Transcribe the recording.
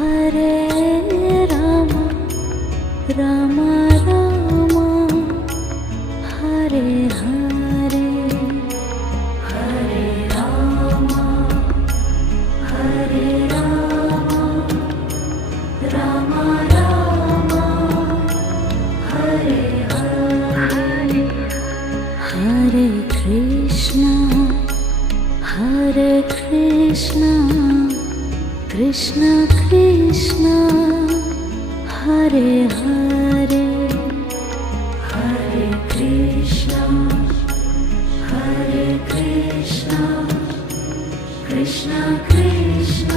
హరే రామ రామ రామ హరే హరే హరే రామ హరే రామ రామ రామ హరే హరే హరే కృష్ణ కృష్ణ కృష్ణ హరే హరే హరే కృష్ణ కృష్ణ కృష్ణ